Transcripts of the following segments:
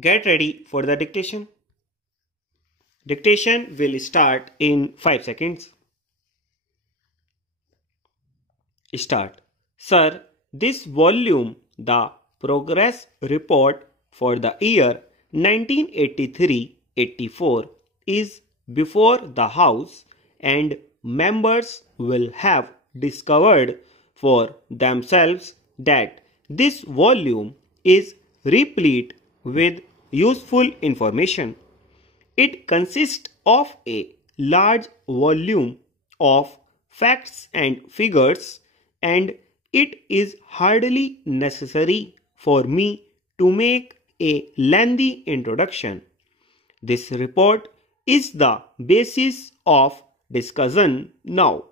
Get ready for the dictation. Dictation will start in 5 seconds. Start. Sir, this volume, the progress report for the year 1983-84 is before the House, and members will have discovered for themselves that this volume is replete with useful information. It consists of a large volume of facts and figures, and it is hardly necessary for me to make a lengthy introduction. This report is the basis of discussion now.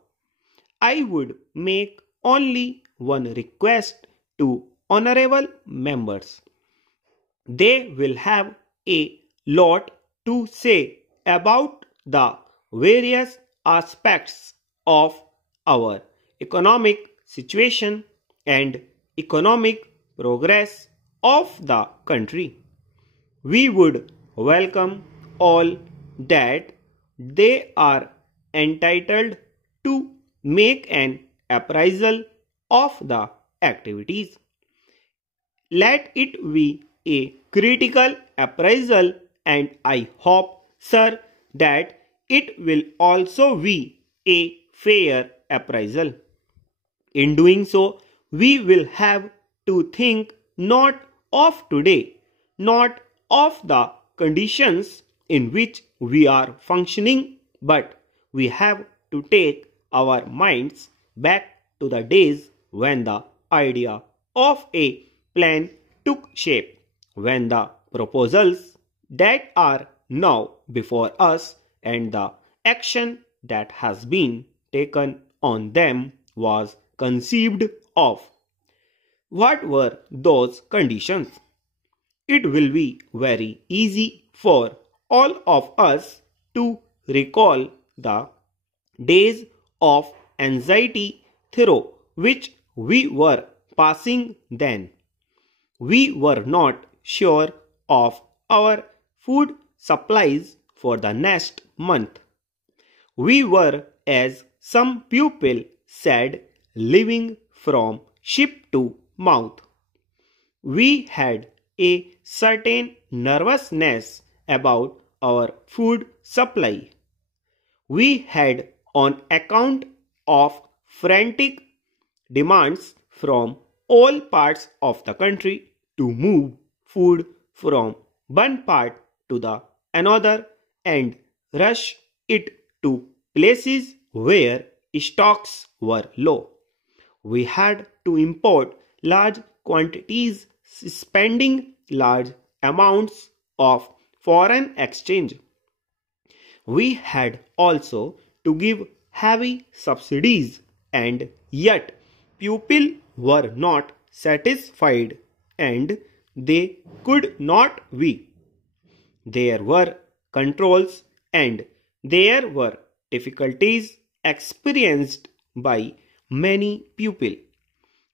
I would make only one request to honorable members. They will have a lot to say about the various aspects of our economic situation and economic progress of the country. We would welcome all that they are entitled to make an appraisal of the activities. Let it be a critical appraisal, and I hope, sir, that it will also be a fair appraisal. In doing so, we will have to think not of today, not of the conditions in which we are functioning, but we have to take our minds back to the days when the idea of a plan took shape, when the proposals that are now before us and the action that has been taken on them was conceived of. What were those conditions? It will be very easy for all of us to recall the days of anxiety through which we were passing then. We were not sure of our food supplies for the next month. We were, as some people said, living from ship to mouth. We had a certain nervousness about our food supply. We had, on account of frantic demands from all parts of the country to move food from one part to the another and rush it to places where stocks were low. We had to import large quantities, spending large amounts of foreign exchange. We had also to give heavy subsidies, and yet people were not satisfied, and they could not be. There were controls, and there were difficulties experienced by many people.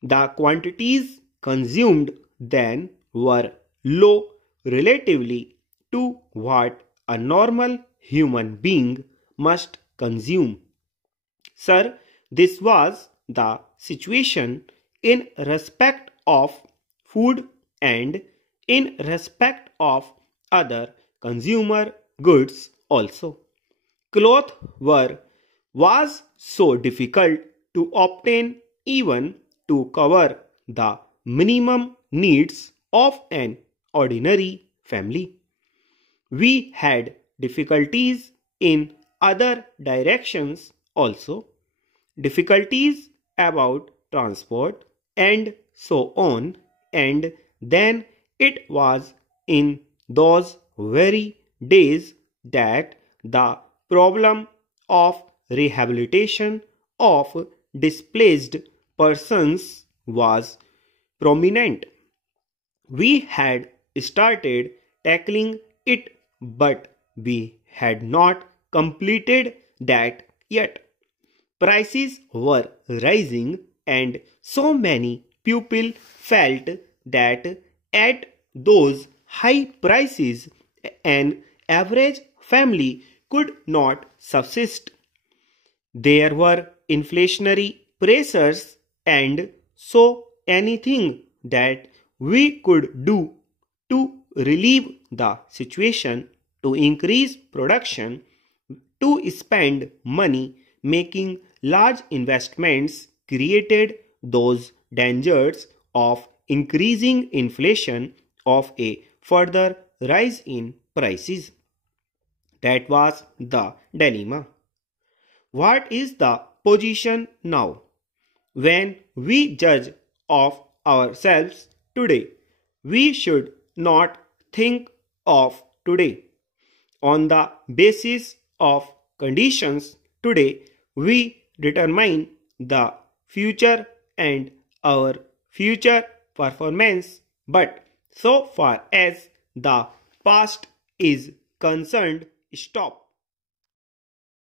The quantities consumed then were low relatively to what a normal human being must consume. Sir, this was the situation in respect of food and in respect of other consumer goods also. Cloth was so difficult to obtain even to cover the minimum needs of an ordinary family. We had difficulties in other directions also, difficulties about transport and so on, and then it was in those very days that the problem of rehabilitation of displaced persons was prominent. We had started tackling it, but we had not completed that yet. Prices were rising, and so many people felt that at those high prices, an average family could not subsist. There were inflationary pressures, and so anything that we could do to relieve the situation, to increase production, to spend money making large investments created those dangers of increasing inflation, of a further rise in prices. That was the dilemma. What is the position now? When we judge of ourselves today, we should not think of today. On the basis of conditions today, we determine the future and our future performance, but so far as the past is concerned, stop.